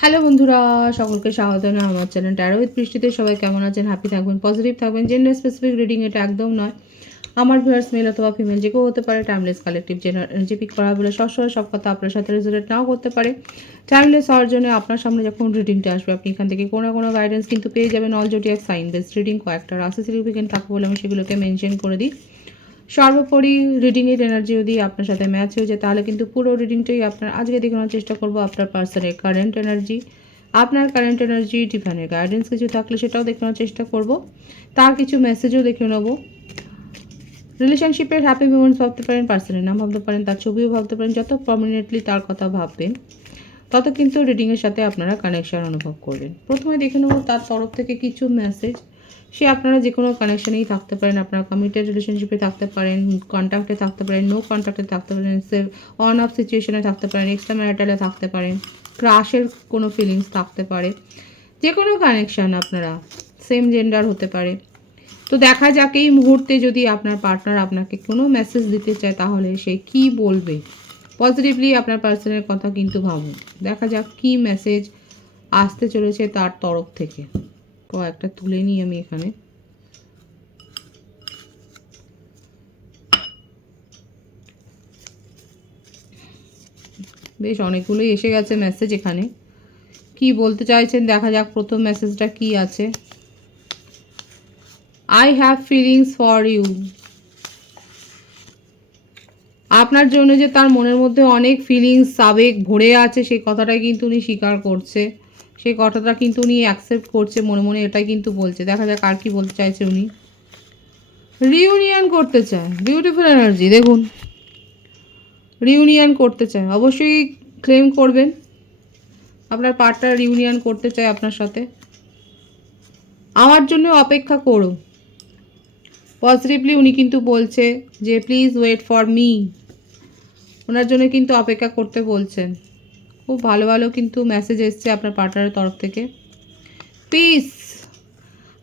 Hello বন্ধুরা, সকলকে স্বাগত জানাই আমার চ্যানেল ট্যারো উইথ বৃষ্টিতে। সবাই কেমন আছেন? হ্যাপি থাকবেন, পজিটিভ থাকবেন। জেন্ডার স্পেসিফিক রিডিং এটা একদম নয়। আমার ভিউয়ার্স মেল অথবা ফিমেল যে কেউ হতে পারে। টাইমলেস কালেকটিভ এনার্জি পিক করা বলে সবসময় সব কথা আপনার সাথে রেজোনেট নাও করতে পারে। টাইমলেস হওয়ার জন্য আপনার সামনে যখন রিডিংটা আসবে আপনি এখান থেকে কোনো না কোনো গাইডেন্স কিন্তু পেয়ে যাবেন। All zodiac sign based reading কয়েকটা রাশি সিগনিফিকেন্ট থাকবে বলে আমি সেগুলোকে মেনশন করে দিই। সর্বোপরি রিডিংয়ের এনার্জি যদি আপনার সাথে ম্যাচ হয়ে যায় তাহলে কিন্তু পুরো রিডিংটাই আপনার আজকে দেখানোর চেষ্টা করব। আপনার পার্সনের কারেন্ট এনার্জি, আপনার কারেন্ট এনার্জি, ডিভাইনের গাইডেন্স কিছু থাকলে সেটাও দেখানোর চেষ্টা করব। তার কিছু মেসেজও দেখে নেব। রিলেশনশিপের হ্যাপি মোমেন্টস ভাবতে পারেন, পার্সনের নাম ভাবতে পারেন, তার ছবিও ভাবতে পারেন। যত পার্মানেন্টলি তার কথা ভাববেন তত কিন্তু রিডিংয়ের সাথে আপনারা কানেকশন অনুভব করবেন। প্রথমে দেখে নেব তার তরফ থেকে কিছু মেসেজ। সে আপনারা যে কোনো কানেকশানেই থাকতে পারেন, আপনারা কমিটেড রিলেশনশিপে থাকতে পারেন, কন্ট্যাক্টে থাকতে পারেন, নো কন্ট্যাক্টে থাকতে পারেন, অন অফ সিচুয়েশনে থাকতে পারেন, এক্সট্রা ম্যারিটালে থাকতে পারেন, ক্রাশের কোনো ফিলিংস থাকতে পারে, যে কোনো কানেকশান আপনারা সেম জেন্ডার হতে পারে। তো দেখা যাক এই মুহূর্তে যদি আপনার পার্টনার আপনাকে কোনো মেসেজ দিতে চায় তাহলে সে কি বলবে। পজিটিভলি আপনার পার্সনের কথা কিন্তু ভাবুন। দেখা যাক কি মেসেজ আসতে চলেছে তার তরফ থেকে। কয়েকটা তুলে নিই আমি এখানে। বেশ অনেকগুলোই এসে গেছে মেসেজ এখানে। কি বলতে চাইছেন দেখা যাক প্রথম মেসেজটা কি আছে। I have feelings for you. আপনার জন্য যে তার মনের মধ্যে অনেক ফিলিংস আবেগ ভরে আছে সেই কথাটাই কিন্তু উনি স্বীকার করছে, সেই কথাটা কিন্তু উনি অ্যাকসেপ্ট করছে মনে মনে, এটাই কিন্তু বলছে। দেখা যাক আর কি বলতে চাইছে উনি। রিউনিয়ন করতে চায়, বিউটিফুল এনার্জি। দেখুন রিউনিয়ন করতে চায়, অবশ্যই ক্লেম করবেন আপনার পার্টনার রিউনিয়ন করতে চায় আপনার সাথে। আমার জন্য অপেক্ষা করো, পজিটিভলি উনি কিন্তু বলছে যে প্লিজ ওয়েট ফর মি। ওনার জন্য কিন্তু অপেক্ষা করতে বলছেন। খুব ভালো ভালো কিন্তু মেসেজ এসছে আপনার পার্টনারের তরফ থেকে। পিস,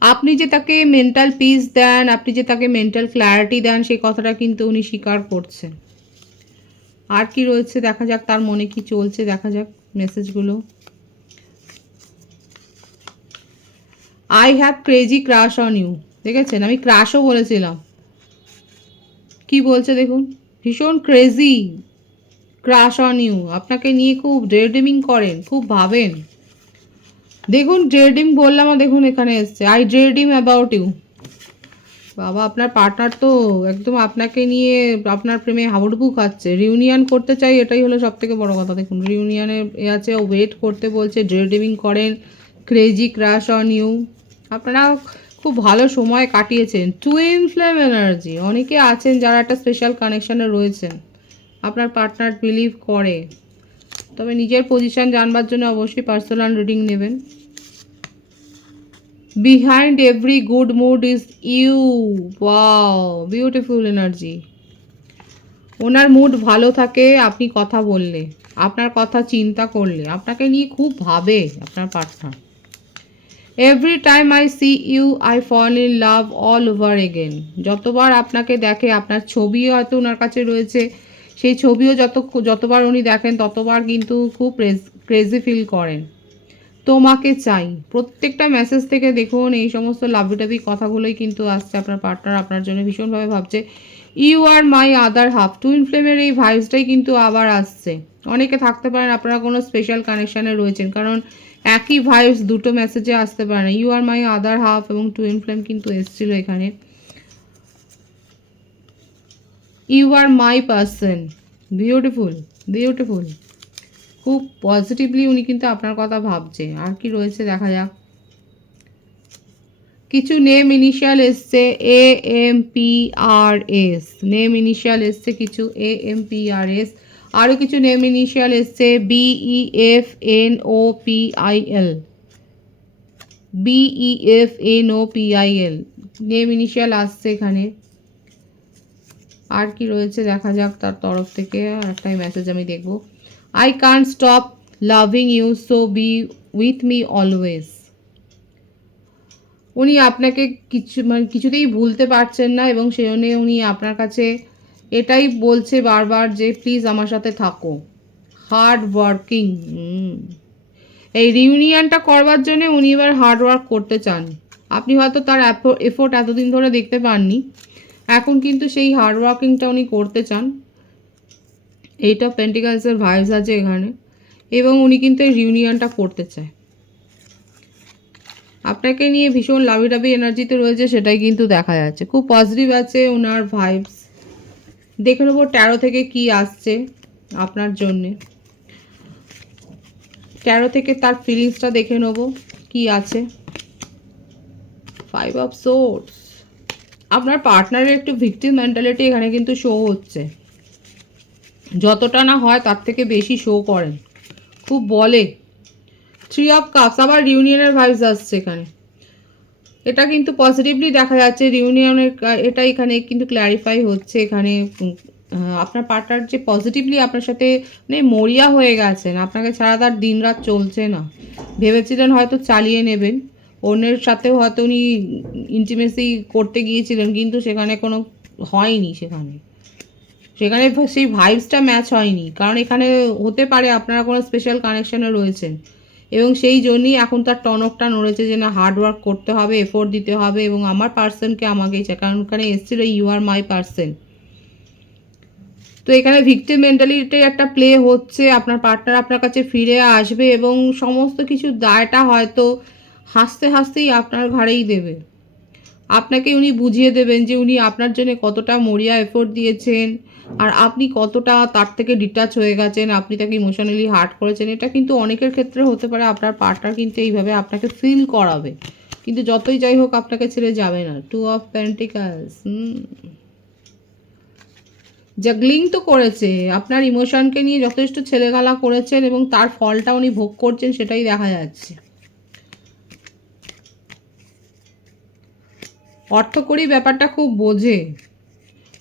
আপনি যে তাকে মেন্টাল পিস দেন, আপনি যে তাকে মেন্টাল ক্ল্যারিটি দেন সেই কথাটা কিন্তু উনি স্বীকার করছেন। আর কি রয়েছে দেখা যাক, তার মনে কি চলছে দেখা যাক মেসেজগুলো। I have crazy crush on you. দেখেছেন আমি ক্রাশও বলেছিলাম। কি বলছে দেখুন, ভীষণ ক্রেজি ক্রাশ অন ইউ, আপনাকে নিয়ে খুব ডেড্রিমিং করেন, খুব ভাবেন। দেখুন ড্রেডিং বললাম, দেখুন এখানে এসছে আই ড্রেডিং অ্যাবাউট ইউ। বাবা আপনার পার্টনার তো একদম আপনাকে নিয়ে আপনার প্রেমে হাবুডুবু খাচ্ছে। রিউনিয়ন করতে চাই, এটাই হলো সব থেকে বড় কথা। দেখুন রিউনিয়নে আছে, ওয়েট করতে বলছে, ড্রেডিং করেন, ক্রেজি ক্রাশ অন ইউ। আপনারা খুব ভালো সময় কাটিয়েছেন। টুইন ফ্লেম এনার্জি, অনেকে আছেন যারা একটা স্পেশাল কানেকশানে রয়েছেন। আপনার পার্টনার বিলিভ করে, তবে নিজের পজিশন জানবার জন্য অবশ্যই পার্সোনাল রিডিং নেবেন। Behind every good mood is you. Wow, beautiful energy. ওনার মুড ভালো থাকে আপনি কথা বললে, আপনার কথা চিন্তা করলে, আপনাকে নিয়ে খুব ভাবে আপনার partner. Every time I see you I fall in love all over again. যতবার আপনাকে দেখে, আপনার ছবিও হয়তো ওনার কাছে রয়েছে, সেই ছবিও যতবার উনি দেখেন ততবার কিন্তু খুব ক্রেজি ফিল করেন। তোমাকে চাই, প্রত্যেকটা মেসেজ থেকে দেখুন এই সমস্ত লাভি কথাগুলোই কিন্তু আসছে। আপনার পার্টনার আপনার জন্য ভীষণভাবে ভাবছে। You are my other half, twin ফ্লেমের এই ভাইবসটাই কিন্তু আবার আসছে। অনেকে থাকতে পারেন আপনারা কোনো স্পেশাল কানেকশানে রয়েছেন, কারণ একই ভাইবস দুটো মেসেজে আসতে পারে না। You are my other half এবং টুইন ফ্লেম কিন্তু এসেছিল এখানে। You are my person, beautiful beautiful. খুব পজিটিভলি উনি কিন্তু আপনার কথা ভাবছে। আর কি রয়েছে দেখা যাক। কিছু নেম ইনিশিয়াল এসছে, AMPRS, নেম ইনিশিয়াল এসছে কিছু, AMPRS। আরও কিছু নেম ইনিশিয়াল এসছে, BEFNOPIL, BEFNOPIL নেম ইনিশিয়াল আসছে এখানে। আর কি রয়েছে দেখা যাক তার তরফ থেকে। একটাই মেসেজ আমি দেখব। I can't stop loving you so be with me always. উনি আপনাকে কিছুতেই ভুলতে পারছেন না এবং সেই জন্য উনি আপনার কাছে এটাই বলছে বারবার যে প্লিজ আমার সাথে থাকো। হার্ড ওয়ার্কিং, এই রিউনিয়নটা করবার জন্য উনি এবার হার্ড ওয়ার্ক করতে চান। আপনি হয়তো তার এফোর্ট এতদিন ধরে দেখতে পাননি, এখন কিন্তু সেই হার্ড ওয়ার্কিংটা উনি করতে চান। এইট অফ পেন্টিকালসের ভাইবস আছে এখানে, এবং উনি কিন্তু এই রিউনিয়নটা করতে চায়। আপনাকে নিয়ে ভীষণ লাভি টাভি এনার্জিতে রয়েছে, সেটাই কিন্তু দেখা যাচ্ছে। খুব পজিটিভ আছে ওনার ভাইবস। দেখে নেবো ট্যারো থেকে কি আসছে আপনার জন্যে। ট্যারো থেকে তার ফিলিংসটা দেখে নেবো কি আছে। 5 অফ সোর্স। আপনার পার্টনারের একটু ভিক্টিম মেন্টালিটি এখানে কিন্তু শো হচ্ছে, যতটা না হয় তার থেকে বেশি শো করেন, খুব বলে। 3 অফ কাপস, আবার রিউনিয়নের ভাইবস আসছে এখানে। এটা কিন্তু পজিটিভলি দেখা যাচ্ছে রিউনিয়নের, এটা এখানে কিন্তু ক্ল্যারিফাই হচ্ছে এখানে। আপনার পার্টনার যে পজিটিভলি আপনার সাথে মানে মরিয়া হয়ে গেছেন, আপনাকে ছাড়া তার দিন রাত চলছে না। ভেবেছিলেন হয়তো চালিয়ে নেবেন, অন্যের সাথেও হয়তো উনি ইন্টিমেসি করতে গিয়েছিলেন, কিন্তু সেখানে কোনো হয়নি। সেখানে সেই ভাইবসটা ম্যাচ হয়নি, কারণ এখানে হতে পারে আপনারা কোনো স্পেশাল কানেকশানে রয়েছেন, এবং সেই জন্যই এখন তার টনকটা নড়েছে যে না, হার্ড ওয়ার্ক করতে হবে, এফোর্ট দিতে হবে, এবং আমার পার্সনকে আমাকেই চাই, কারণ ওখানে এসেছিল ইউ আর মাই পার্সন। তো এখানে ভিক্টিম মেন্টালিটি একটা প্লে হচ্ছে, আপনার পার্টনার আপনার কাছে ফিরে আসবে এবং সমস্ত কিছু দায়টা হয়তো হাসতে হাসতেই আপনার ঘাড়েই দেবে। আপনাকে উনি বুঝিয়ে দেবেন যে উনি আপনার জন্য কতটা মরিয়া এফোর্ট দিয়েছেন, আর আপনি কতটা তার থেকে ডিটাচ হয়ে গেছেন, আপনি তাকে ইমোশনালি হার্ট করেছেন। এটা কিন্তু অনেকের ক্ষেত্রে হতে পারে, আপনার পার্টনার কিন্তু এইভাবে আপনাকে ফিল করাবে, কিন্তু যতই যাই হোক আপনাকে ছেড়ে যাবে না। 2 অফ পেন্টিকালস। জাগলিং তো করেছে, আপনার ইমোশনকে নিয়ে যথেষ্ট ছেলেখেলা করেছেন, এবং তার ফলটা উনি ভোগ করছেন, সেটাই দেখা যাচ্ছে। অর্থকরী ব্যাপারটা খুব বোঝে।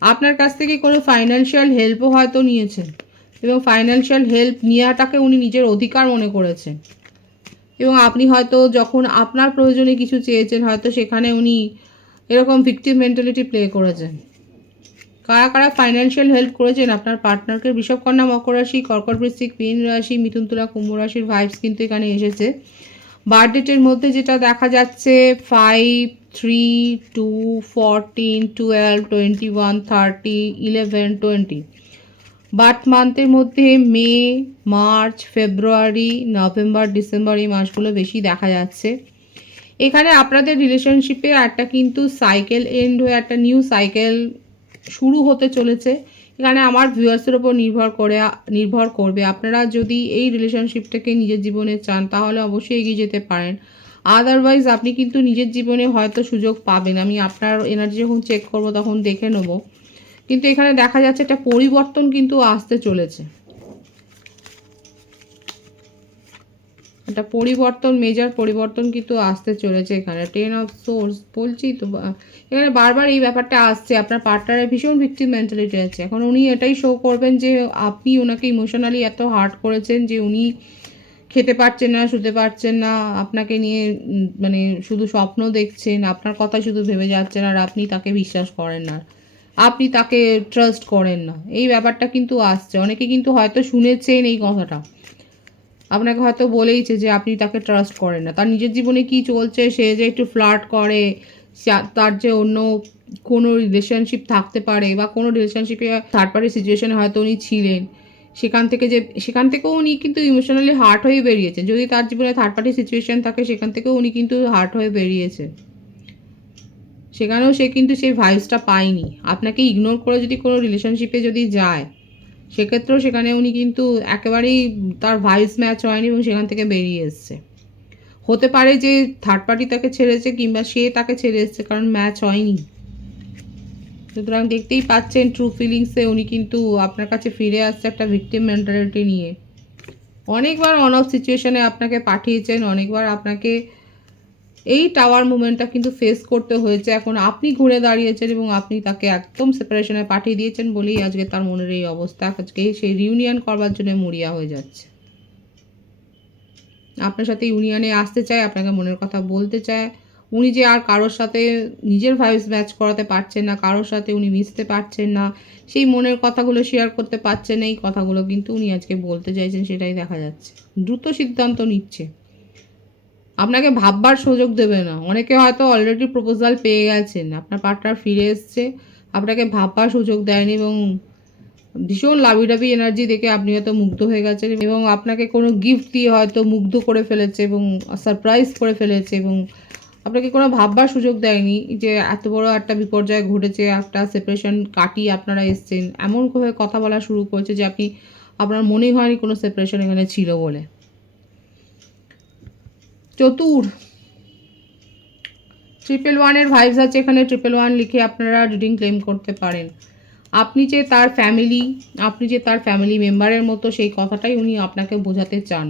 আপনার কাছ থেকে কোনো ফাইন্যান্সিয়াল হেল্পও হয়তো নিয়েছেন, এবং ফাইন্যান্সিয়াল হেল্প নেওয়াটাকে উনি নিজের অধিকার মনে করেছেন, এবং আপনি হয়তো যখন আপনার প্রয়োজনে কিছু চেয়েছেন, হয়তো সেখানে উনি এরকম ভিক্টিম মেন্টালিটি প্লে করেছেন। কারা কারা ফাইন্যান্সিয়াল হেল্প করেছেন আপনার পার্টনারকে? বৃষভকন্যা, মকর রাশি, কর্কট বৃশ্চিক, মীন রাশি, মিথুন তুলা, কুম্ভ রাশির ভাইবস কিন্তু এখানে এসেছে। বার্থডেটের মধ্যে যেটা দেখা যাচ্ছে 5, 3, 2, 14, 12, 21, 30, 11, 20। বার্থ মান্থের মধ্যে মে, মার্চ, ফেব্রুয়ারি, নভেম্বর, ডিসেম্বর এই মাসগুলো বেশি দেখা যাচ্ছে। এখানে আপনাদের রিলেশনশিপে একটা কিন্তু সাইকেল এন্ড হয়ে একটা নিউ সাইকেল শুরু হতে চলেছে। এখানে আমার ভিউয়ার্সের ওপর নির্ভর করবে। আপনারা যদি এই রিলেশনশিপটাকে নিজের জীবনে চান, তাহলে অবশ্যই এগিয়ে যেতে পারেন। আদারওয়াইজ আপনি কিন্তু নিজের জীবনে হয়তো সুযোগ পাবেন। আমি আপনার এনার্জি যখন চেক করব তখন দেখে নেব, কিন্তু এখানে দেখা যাচ্ছে একটা পরিবর্তন কিন্তু আসতে চলেছে। একটা পরিবর্তন, মেজর পরিবর্তন কিন্তু আসতে চলেছে এখানে। 10 অফ সোর্স বলছি তো, এখানে বারবার এই ব্যাপারটা আসছে। আপনার পার্টনারের ভীষণ ভিক্টিম মেন্টালিটি আছে। এখন উনি এটাই শো করবেন যে আপনি ওনাকে ইমোশনালি এত হার্ট করেছেন যে উনি খেতে পারছেন না, শুতে পারছেন না, আপনাকে নিয়ে মানে শুধু স্বপ্ন দেখছেন, আপনার কথা শুধু ভেবে যাচ্ছেন, আর আপনি তাকে বিশ্বাস করেন না, আপনি তাকে ট্রাস্ট করেন না। এই ব্যাপারটা কিন্তু আসছে। অনেকে কিন্তু হয়তো শুনেছেন এই কথাটা, আপনাকে হয়তো বলেইছে যে আপনি তাকে ট্রাস্ট করেন না, তার নিজের জীবনে কি চলছে, সে যে একটু ফ্লার্ট করে, তার যে অন্য কোনো রিলেশনশিপ থাকতে পারে, বা কোনো রিলেশনশিপে থার্ড পার্টি সিচুয়েশনে হয়তো উনি ছিলেন, সেখান থেকেও উনি কিন্তু ইমোশনালি হার্ট হয়ে বেরিয়েছেন। যদি তার জীবনে থার্ড পার্টি সিচুয়েশন থাকে, সেখান থেকেও উনি কিন্তু হার্ট হয়ে বেরিয়েছে। সেখানেও সে কিন্তু সেই ভাইবসটা পায়নি। আপনাকে ইগনোর করে যদি কোনো রিলেশনশিপে যদি যায়, সেক্ষেত্রেও সেখানে উনি কিন্তু একেবারেই তার ভাইবস ম্যাচ হয়নি, এবং সেখান থেকে বেরিয়ে এসছে। হতে পারে যে থার্ড পার্টি তাকে ছেড়েছে, কিংবা সে তাকে ছেড়ে এসছে, কারণ ম্যাচ হয়নি। সুতরাং দেখতেই পাচ্ছেন ট্রু ফিলিংসে উনি কিন্তু আপনার কাছে ফিরে আসছে একটা ভিক্টিম মেন্টালিটি নিয়ে। অনেকবার অন অফ সিচুয়েশনে আপনাকে পাঠিয়েছেন, অনেকবার আপনাকে এই টাওয়ার মুভমেন্টটা কিন্তু ফেস করতে হয়েছে। এখন আপনি ঘুরে দাঁড়িয়েছেন, এবং আপনি তাকে একদম সেপারেশনে পাঠিয়ে দিয়েছেন বলেই আজকে তার মনের এই অবস্থা। আজকে সেই রিউনিয়ন করবার জন্য মরিয়া হয়ে যাচ্ছে, আপনার সাথে ইউনিয়নে আসতে চায়, আপনাকে মনের কথা বলতে চায়। উনি যে আর কারোর সাথে নিজের ভাইবস ম্যাচ করাতে পারছেন না, কারোর সাথে উনি মিশতে পারছেন না, সেই মনের কথাগুলো শেয়ার করতে পারছেন না, এই কথাগুলো কিন্তু উনি আজকে বলতে চাইছেন, সেটাই দেখা যাচ্ছে। দ্রুত সিদ্ধান্ত নিচ্ছে, আপনাকে ভাববার সুযোগ দেবে না। অনেকে হয়তো অলরেডি প্রপোজাল পেয়ে গেছেন, আপনার পার্টনার ফিরে এসছে, আপনাকে ভাববার সুযোগ দেয়নি এবং ভীষণ লাভিডাবি এনার্জি দেখে আপনি হয়তো মুগ্ধ হয়ে গেছেন এবং আপনাকে কোনো গিফট দিয়ে হয়তো মুগ্ধ করে ফেলেছে এবং সারপ্রাইজ করে ফেলেছে এবং আপনাকে কোনো ভাববার সুযোগ দেয়নি যে এত বড় একটা বিপর্যয় ঘটেছে, একটা সেপারেশন কাটিয়ে আপনারা এসছেন, এমনভাবে কথা বলা শুরু করেছে যে আপনার মনেই হয়নি কোনো সেপারেশন এখানে ছিল বলে। চতুর 111 ভাইবস আছে এখানে, 111 লিখে আপনারা রিডিং ক্লেম করতে পারেন। আপনি যে তার ফ্যামিলি মেম্বারের মতো, সেই কথাটাই উনি আপনাকে বোঝাতে চান।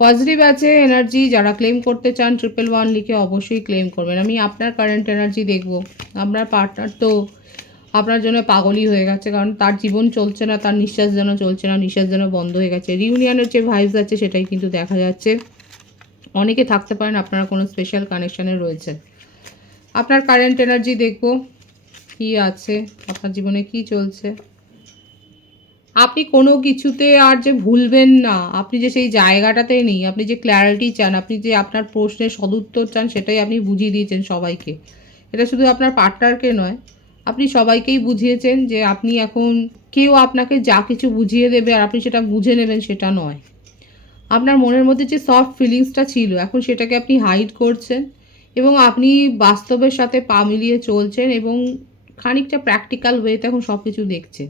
পজিটিভ আছে এনার্জি, যারা ক্লেম করতে চান 111 লিখে অবশ্যই ক্লেম করবেন। আমি আপনার কারেন্ট এনার্জি দেখব। আপনার পার্টনার তো আপনার জন্য পাগলই হয়ে গেছে, কারণ তার জীবন চলছে না, তার নিঃশ্বাস যেন চলছে না, নিঃশ্বাস যেন বন্ধ হয়ে গেছে। রিউনিয়নের যে ভাইবস আছে সেটাই কিন্তু দেখা যাচ্ছে। অনেকে থাকতে পারেন আপনারা কোনো স্পেশাল কানেকশানে রয়েছে। আপনার কারেন্ট এনার্জি দেখব কি আছে, আপনার জীবনে কি চলছে। আপনি কোনো কিছুতে আর যে ভুলবেন না, আপনি যে সেই জায়গাটাতে নেই, আপনি যে ক্ল্যারিটি চান, আপনি যে আপনার প্রশ্নের সদুত্তর চান, সেটাই আপনি বুঝিয়ে দিয়েছেন সবাইকে। এটা শুধু আপনার পার্টনারকে নয়, আপনি সবাইকেই বুঝিয়েছেন যে আপনি এখন, কেউ আপনাকে যা কিছু বুঝিয়ে দেবে আর আপনি সেটা বুঝে নেবেন সেটা নয়। আপনার মনের মধ্যে যে সফট ফিলিংসটা ছিল, এখন সেটাকে আপনি হাইড করছেন এবং আপনি বাস্তবের সাথে পা মিলিয়ে চলছেন এবং খানিকটা প্র্যাকটিক্যাল ওয়েতে এখন সব কিছু দেখছেন।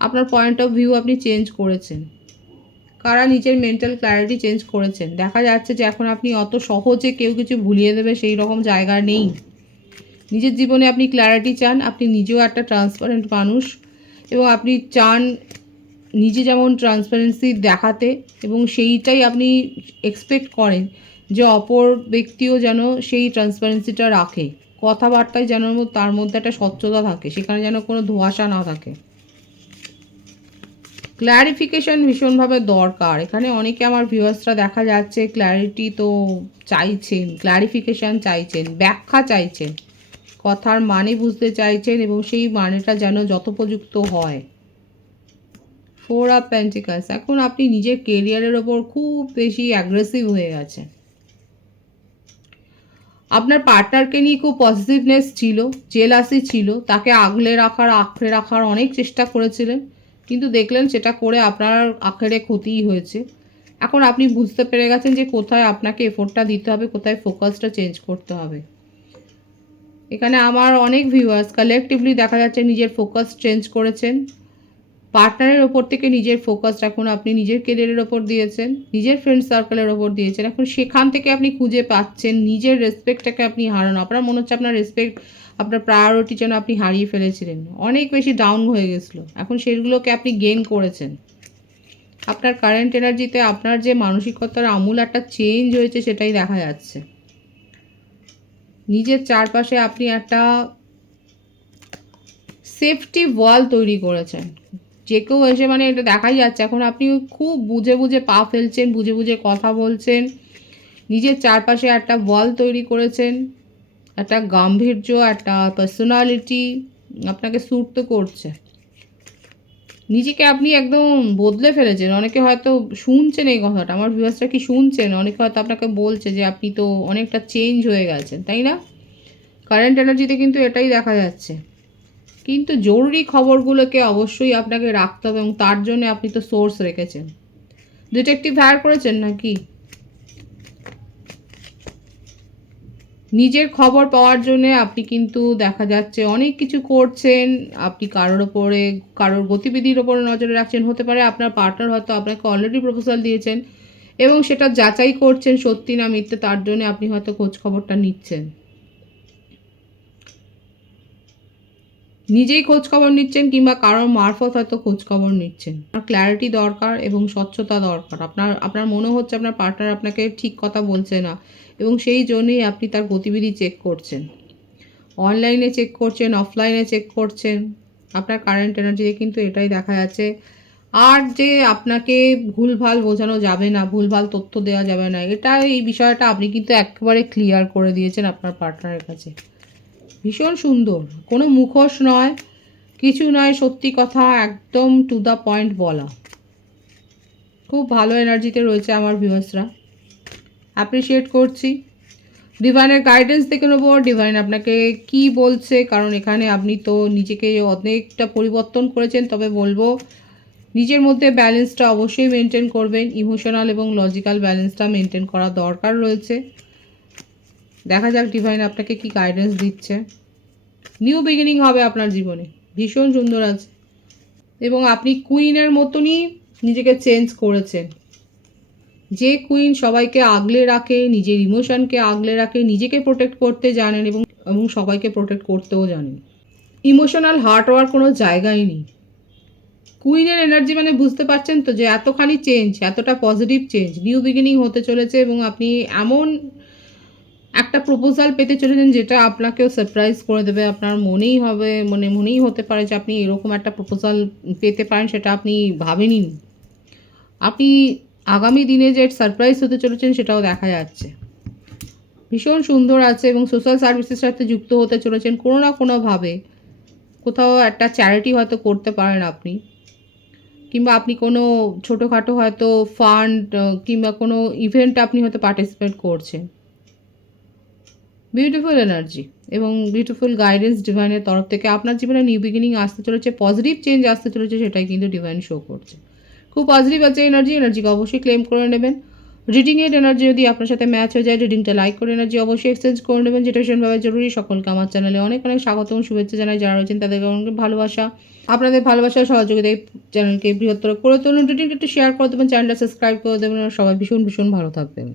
আপনার পয়েন্ট অফ ভিউ আপনি চেঞ্জ করেছেন। কারা নিজের মেন্টাল ক্ল্যারিটি চেঞ্জ করেছেন। দেখা যাচ্ছে যে এখন আপনি অত সহজে কেউ কিছু ভুলিয়ে দেবে সেই রকম জায়গা নেই। নিজের জীবনে আপনি ক্ল্যারিটি চান, আপনি নিজেও একটা ট্রান্সপারেন্ট মানুষ এবং আপনি চান নিজে যেমন ট্রান্সপারেন্সি দেখাতে এবং সেইটাই আপনি এক্সপেক্ট করেন যে অপর ব্যক্তিও যেন সেই ট্রান্সপারেন্সিটা রাখে। কথাবার্তায় যেন তার মধ্যে একটা স্বচ্ছতা থাকে, সেখানে যেন কোনো ধোঁয়াশা না থাকে। ক্ল্যারিফিকেশন ভীষণভাবে দরকার। এখানে অনেকে আমার ভিউয়ার্সরা দেখা যাচ্ছে ক্ল্যারিটি তো চাইছেন, ক্ল্যারিফিকেশান চাইছেন, ব্যাখ্যা চাইছেন, কথার মানে বুঝতে চাইছেন এবং সেই মানেটা যেন যথোপযুক্ত হয়। 4 অফ পেন্টিকলস, এখন আপনি নিজের কেরিয়ারের ওপর খুব বেশি অ্যাগ্রেসিভ হয়ে গেছেন। আপনার পার্টনারকে নিয়ে খুব পজিটিভনেস ছিল, জেলাসি ছিল, তাকে আঁকড়ে রাখার অনেক চেষ্টা করেছিলেন, কিন্তু দেখলেন সেটা করে আপনার আখেরে ক্ষতিই হয়েছে। এখন আপনি বুঝতে পেরে গেছেন যে কোথায় আপনাকে এফোর্টটা দিতে হবে, কোথায় ফোকাসটা চেঞ্জ করতে হবে। এখানে আমার অনেক ভিউয়ার্স কালেকটিভলি দেখা যাচ্ছে নিজের ফোকাস চেঞ্জ করেছেন। পার্টনারের ওপর থেকে নিজের ফোকাস এখন আপনি নিজের কেরিয়ারের ওপর দিয়েছেন, নিজের ফ্রেন্ড সার্কেলের ওপর দিয়েছেন। এখন সেখান থেকে আপনি খুঁজে পাচ্ছেন নিজের রেসপেক্টটাকে আপনি হারানো। আপনার মনে হচ্ছে আপনার রেসপেক্ট, আপনার প্রায়োরিটি যেন আপনি হারিয়ে ফেলেছিলেন, অনেক বেশি ডাউন হয়ে গেছিলো, এখন সেগুলোকে আপনি গেইন করেছেন। আপনার কারেন্ট এনার্জিতে আপনার যে মানসিকতার আমূল একটা চেঞ্জ হয়েছে সেটাই দেখা যাচ্ছে। নিজের চারপাশে আপনি একটা সেফটি ওয়াল তৈরি করেছেন। যে কেউ এসে, মানে এটা দেখাই যাচ্ছে এখন আপনি খুব বুঝে বুঝে পা ফেলছেন, বুঝে বুঝে কথা বলছেন, নিজের চারপাশে একটা ওয়াল তৈরি করেছেন, একটা গাম্ভীর্য, একটা পার্সোনালিটি আপনাকে স্যুট তো করছে। নিজেকে আপনি একদম বদলে ফেলেছেন। অনেকে হয়তো শুনছেন এই কথাটা, আমার ভিউয়ার্সরা কি শুনছেন? অনেকে হয়তো আপনাকে বলছে যে আপনি তো অনেকটা চেঞ্জ হয়ে গেছেন, তাই না? কারেন্ট এনার্জিতে কিন্তু এটাই দেখা যাচ্ছে। কিন্তু জরুরি খবরগুলোকে অবশ্যই আপনাকে রাখতে হবে এবং তার জন্য আপনি তো সোর্স রেখেছেন। ডিটেকটিভ হায়ার করেছেন নাকি? নিজের খবর পাওয়ার জন্য আপনি কিন্তু দেখা যাচ্ছে অনেক কিছু করছেন। আপনি কারোর গতিবিধির ওপরে নজরে রাখছেন। হতে পারে আপনার পার্টনার হয়তো আপনাকে অলরেডি প্রপোজাল দিয়েছেন এবং সেটা যাচাই করছেন সত্যি না মিথ্যে, তার জন্য আপনি হয়তো খোঁজ খবরটা নিচ্ছেন। নিজেই খোঁজ খবর নিচ্ছেন কিংবা কারোর মারফত হয়তো খোঁজ খবর নিচ্ছেন। আপনার ক্ল্যারিটি দরকার এবং স্বচ্ছতা দরকার। আপনার মনে হচ্ছে আপনার পার্টনার আপনাকে ঠিক কথা বলছে না এবং সেই জন্যই আপনি তার গতিবিধি চেক করছেন। অনলাইনে চেক করছেন, অফলাইনে চেক করছেন। আপনার কারেন্ট এনার্জিতে কিন্তু এটাই দেখা যাচ্ছে। আর যে আপনাকে ভুলভাল বোঝানো যাবে না, ভুলভাল তথ্য দেওয়া যাবে না, এই বিষয়টা আপনি কিন্তু একেবারে ক্লিয়ার করে দিয়েছেন আপনার পার্টনারের কাছে। ভীষণ সুন্দর, কোনো মুখোশ নয়, কিছু নয়, সত্যি কথা একদম টু দ্য পয়েন্ট বলা। খুব ভালো এনার্জিতে রয়েছে আমার ভিউয়ার্সরা, অ্যাপ্রিসিয়েট করছি। ডিভাইনের গাইডেন্স দেখে নেবো ডিভাইন আপনাকে কি বলছে, কারণ এখানে আপনি তো নিজেকে অনেকটা পরিবর্তন করেছেন। তবে বলবো নিজের মধ্যে ব্যালেন্সটা অবশ্যই মেনটেন করবেন, ইমোশনাল এবং লজিক্যাল ব্যালেন্সটা মেনটেন করা দরকার রয়েছে। দেখা যাক ডিভাইন আপনাকে কি গাইডেন্স দিচ্ছে। নিউ বিগিনিং হবে আপনার জীবনে, ভীষণ সুন্দর আছে, এবং আপনি কুইনের মতনই নিজেকে চেঞ্জ করেছেন। যে কুইন সবাইকে আগলে রাখে, নিজের ইমোশনকে আগলে রাখে, নিজেকে প্রোটেক্ট করতে জানেন এবং সবাইকে প্রোটেক্ট করতেও জানেন। ইমোশনাল হার্ট হওয়ার কোনো জায়গাই নেই। কুইনের এনার্জি মানে বুঝতে পারছেন তো, যে এতখানি চেঞ্জ, এতটা পজিটিভ চেঞ্জ, নিউ বিগিনিং হতে চলেছে, এবং আপনি এমন একটা প্রপোজাল পেতে চলেছেন যেটা আপনাকেও সারপ্রাইজ করে দেবে। আপনার মনেই হতে পারে যে আপনি এরকম একটা প্রপোজাল পেতে পারেন, সেটা আপনি ভাবেননি। আপনি আগামী দিনে যে সারপ্রাইজ হতে চলেছেন সেটাও দেখা যাচ্ছে। ভীষণ সুন্দর আছে, এবং সোশ্যাল সার্ভিসের সাথে যুক্ত হতে চলেছেন কোনো না কোনোভাবে। কোথাও একটা চ্যারিটি হয়তো করতে পারেন আপনি, কিংবা আপনি কোনো ছোটোখাটো হয়তো ফান্ড কিংবা কোনো ইভেন্টে আপনি হয়তো পার্টিসিপেট করছেন। বিউটিফুল এনার্জি এবং বিউটিফুল গাইডেন্স ডিভাইনের তরফ থেকে আপনার জীবনে নিউ বিগিনিং আসতে চলেছে, পজিটিভ চেঞ্জ আসতে চলেছে, সেটাই কিন্তু ডিভাইন শো করছে। খুব পজিটিভ আছে এনার্জিকে অবশ্যই ক্লেম করে নেবেন। রিডিংয়ের এনার্জি যদি আপনার সাথে ম্যাচ হয়ে যায়, রিডিংটা লাইক করে এনার্জি অবশ্যই এক্সচেঞ্জ করে নেবেন, যেটা ভীষণভাবে জরুরি। সকলকে আমার চ্যানেলে অনেক অনেক স্বাগত এবং শুভেচ্ছা জানাই। যারা রয়েছেন তাদেরকে অনেক ভালোবাসা। আপনাদের ভালোবাসা সহযোগিতায় চ্যানেলকে বৃহত্তর করে তুলুন। রিডিংটা একটু শেয়ার করে দেবেন, চ্যানেলটা সাবস্ক্রাইব করে দেবেন। সবাই ভীষণ ভীষণ ভালো থাকবেন।